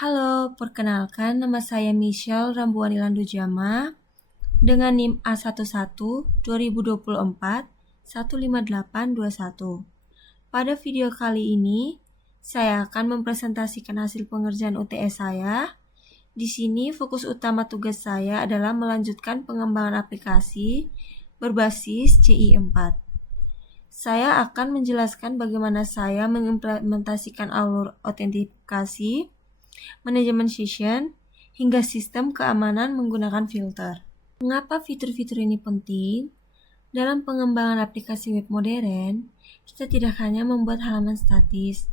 Halo, perkenalkan nama saya Michelle Rambuani Landujama dengan NIM A11 2024 15821. Pada video kali ini, saya akan mempresentasikan hasil pengerjaan UTS saya. Di sini fokus utama tugas saya adalah melanjutkan pengembangan aplikasi berbasis CI4. Saya akan menjelaskan bagaimana saya mengimplementasikan alur autentikasi, manajemen session, hingga sistem keamanan menggunakan filter. Mengapa fitur-fitur ini penting? Dalam pengembangan aplikasi web modern, kita tidak hanya membuat halaman statis.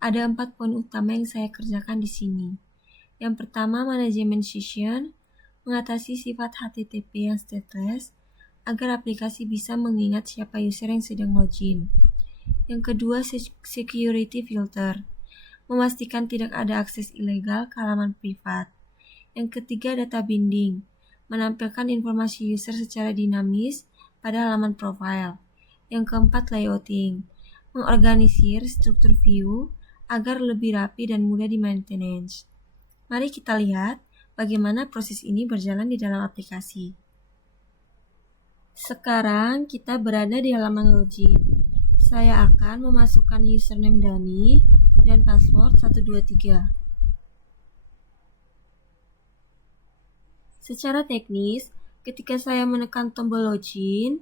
Ada 4 poin utama yang saya kerjakan di sini. Yang pertama, manajemen session, mengatasi sifat HTTP yang stateless agar aplikasi bisa mengingat siapa user yang sedang login. Yang kedua, security filter, memastikan tidak ada akses ilegal ke halaman privat. Yang ketiga, data binding, menampilkan informasi user secara dinamis pada halaman profile. Yang keempat, layouting, mengorganisir struktur view agar lebih rapi dan mudah di-maintenance. Mari kita lihat bagaimana proses ini berjalan di dalam aplikasi. Sekarang kita berada di halaman login. Saya akan memasukkan username Dani dan password 123. Secara teknis, ketika saya menekan tombol login,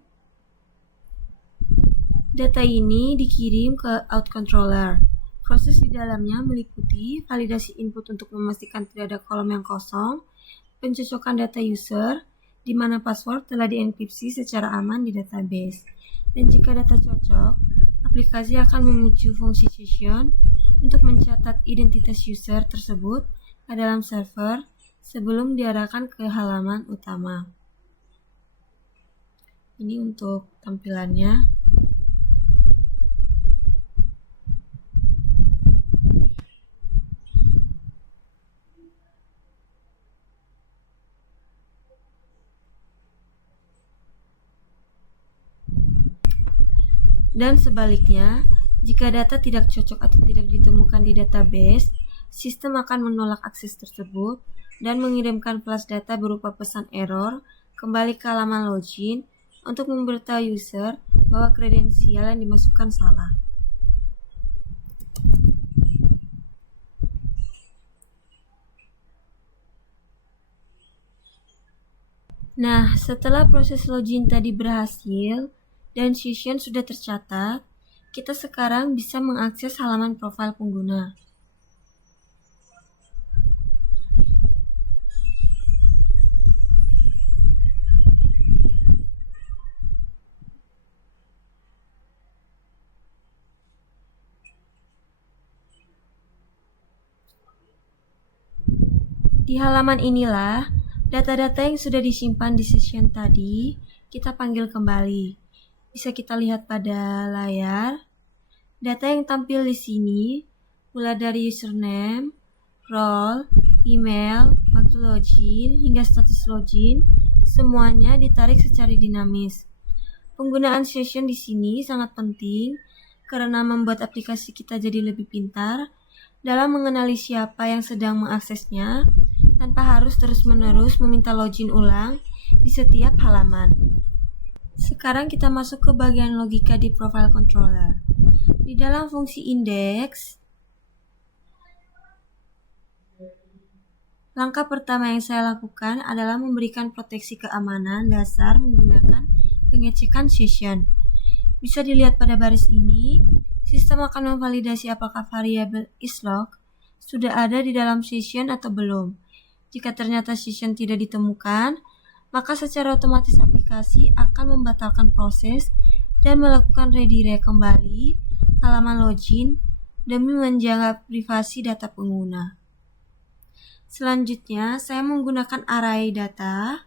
data ini dikirim ke out controller. Proses di dalamnya meliputi validasi input untuk memastikan tidak ada kolom yang kosong, pencocokan data user, di mana password telah dienkripsi secara aman di database. Dan jika data cocok, aplikasi akan memicu fungsi session untuk mencatat identitas user tersebut ke dalam server sebelum diarahkan ke halaman utama. Ini untuk tampilannya. Dan sebaliknya, jika data tidak cocok atau tidak ditemukan di database, sistem akan menolak akses tersebut dan mengirimkan flash data berupa pesan error kembali ke halaman login untuk memberitahu user bahwa kredensial yang dimasukkan salah. Nah, setelah proses login tadi berhasil dan session sudah tercatat, kita sekarang bisa mengakses halaman profil pengguna. Di halaman inilah, data-data yang sudah disimpan di session tadi, kita panggil kembali. Bisa kita lihat pada layar. Data yang tampil di sini mulai dari username, role, email, waktu login, hingga status login, semuanya ditarik secara dinamis. Penggunaan session di sini sangat penting karena membuat aplikasi kita jadi lebih pintar dalam mengenali siapa yang sedang mengaksesnya tanpa harus terus-menerus meminta login ulang di setiap halaman. Sekarang kita masuk ke bagian logika di profile controller. Di dalam fungsi index, langkah pertama yang saya lakukan adalah memberikan proteksi keamanan dasar menggunakan pengecekan session. Bisa dilihat pada baris ini, sistem akan memvalidasi apakah variabel islog sudah ada di dalam session atau belum. Jika ternyata session tidak ditemukan, maka secara otomatis aplikasi akan membatalkan proses dan melakukan redirect kembali ke halaman login demi menjaga privasi data pengguna. Selanjutnya, saya menggunakan array data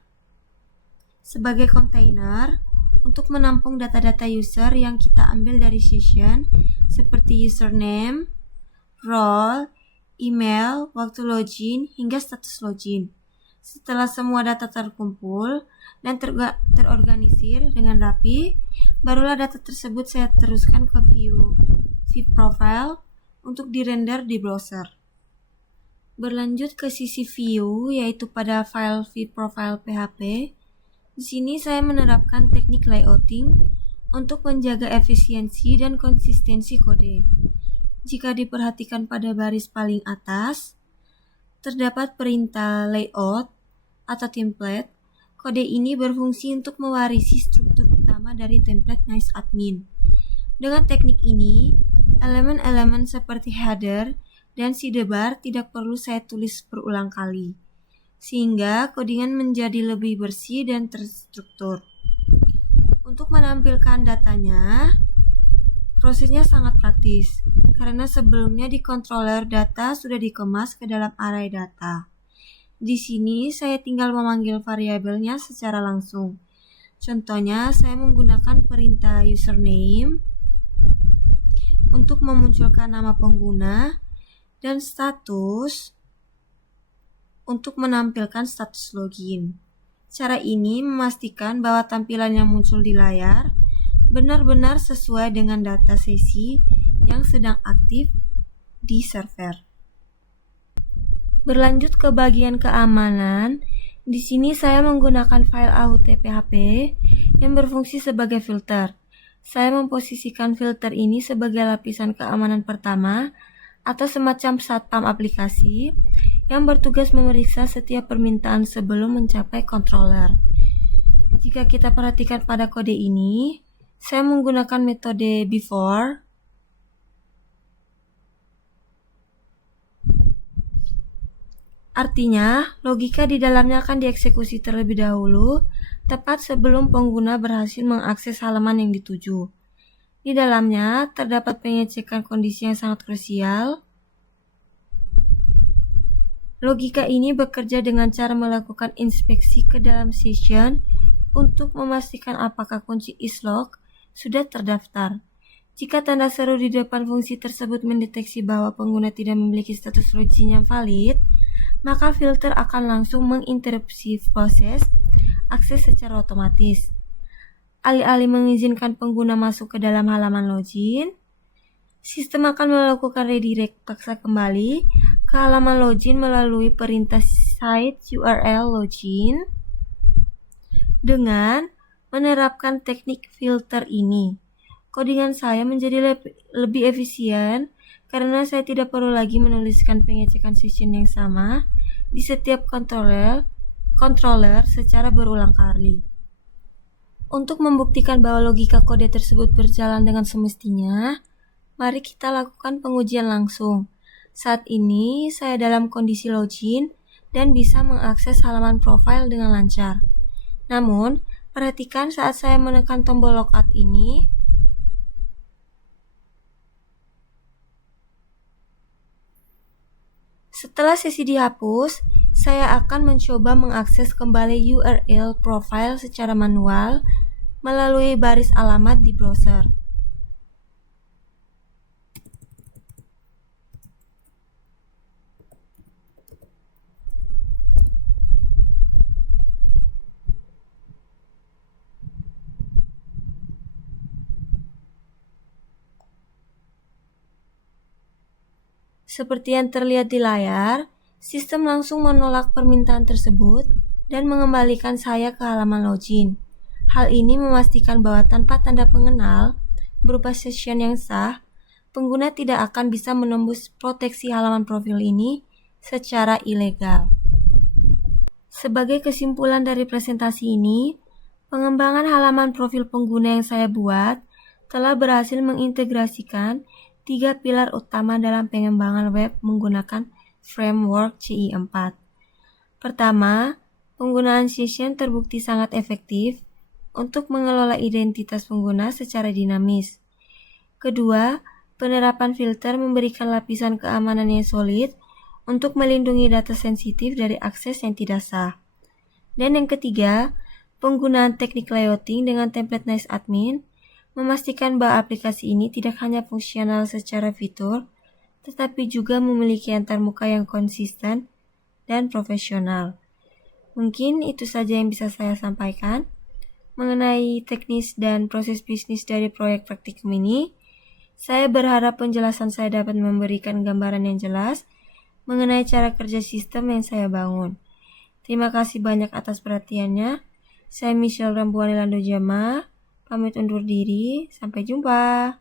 sebagai kontainer untuk menampung data-data user yang kita ambil dari session seperti username, role, email, waktu login, hingga status login. Setelah semua data terkumpul dan terorganisir dengan rapi, barulah data tersebut saya teruskan ke view profile untuk dirender di browser. Berlanjut ke sisi view, yaitu pada file vProfile PHP. Di sini saya menerapkan teknik layouting untuk menjaga efisiensi dan konsistensi kode. Jika diperhatikan pada baris paling atas, terdapat perintah layout atau template. Kode ini berfungsi untuk mewarisi struktur utama dari template Nice Admin. Dengan teknik ini, elemen-elemen seperti header dan sidebar tidak perlu saya tulis berulang kali, sehingga codingan menjadi lebih bersih dan terstruktur. Untuk menampilkan datanya, prosesnya sangat praktis, karena sebelumnya di controller data sudah dikemas ke dalam array data. Di sini saya tinggal memanggil variabelnya secara langsung. Contohnya, saya menggunakan perintah username untuk memunculkan nama pengguna dan status untuk menampilkan status login. Cara ini memastikan bahwa tampilan yang muncul di layar benar-benar sesuai dengan data sesi yang sedang aktif di server. Berlanjut ke bagian keamanan, di sini saya menggunakan file AUT-PHP yang berfungsi sebagai filter. Saya memposisikan filter ini sebagai lapisan keamanan pertama atau semacam satpam aplikasi yang bertugas memeriksa setiap permintaan sebelum mencapai controller. Jika kita perhatikan pada kode ini, saya menggunakan metode before. Artinya, logika di dalamnya akan dieksekusi terlebih dahulu, tepat sebelum pengguna berhasil mengakses halaman yang dituju. Di dalamnya terdapat pengecekan kondisi yang sangat krusial. Logika ini bekerja dengan cara melakukan inspeksi ke dalam session untuk memastikan apakah kunci isLog sudah terdaftar. Jika tanda seru di depan fungsi tersebut mendeteksi bahwa pengguna tidak memiliki status login yang valid, maka filter akan langsung menginterupsi proses akses secara otomatis. Alih-alih mengizinkan pengguna masuk ke dalam halaman login, sistem akan melakukan redirect paksa kembali ke halaman login melalui perintah site URL login dengan menerapkan teknik filter ini. Codingan saya menjadi lebih efisien karena saya tidak perlu lagi menuliskan pengecekan session yang sama di setiap controller secara berulang kali. Untuk membuktikan bahwa logika kode tersebut berjalan dengan semestinya, mari kita lakukan pengujian langsung. Saat ini, saya dalam kondisi login dan bisa mengakses halaman profile dengan lancar. Namun, perhatikan saat saya menekan tombol logout ini, setelah sesi dihapus, saya akan mencoba mengakses kembali URL profile secara manual melalui baris alamat di browser. Seperti yang terlihat di layar, sistem langsung menolak permintaan tersebut dan mengembalikan saya ke halaman login. Hal ini memastikan bahwa tanpa tanda pengenal berupa session yang sah, pengguna tidak akan bisa menembus proteksi halaman profil ini secara ilegal. Sebagai kesimpulan dari presentasi ini, pengembangan halaman profil pengguna yang saya buat telah berhasil mengintegrasikan 3 pilar utama dalam pengembangan web menggunakan framework CI4. Pertama, penggunaan session terbukti sangat efektif untuk mengelola identitas pengguna secara dinamis. Kedua, penerapan filter memberikan lapisan keamanan yang solid untuk melindungi data sensitif dari akses yang tidak sah. Dan yang ketiga, penggunaan teknik layouting dengan template Nice Admin memastikan bahwa aplikasi ini tidak hanya fungsional secara fitur, tetapi juga memiliki antarmuka yang konsisten dan profesional. Mungkin itu saja yang bisa saya sampaikan mengenai teknis dan proses bisnis dari proyek praktikum ini. Saya berharap penjelasan saya dapat memberikan gambaran yang jelas mengenai cara kerja sistem yang saya bangun. Terima kasih banyak atas perhatiannya. Saya Michelle Rambuani Lando Jama, pamit undur diri. Sampai jumpa.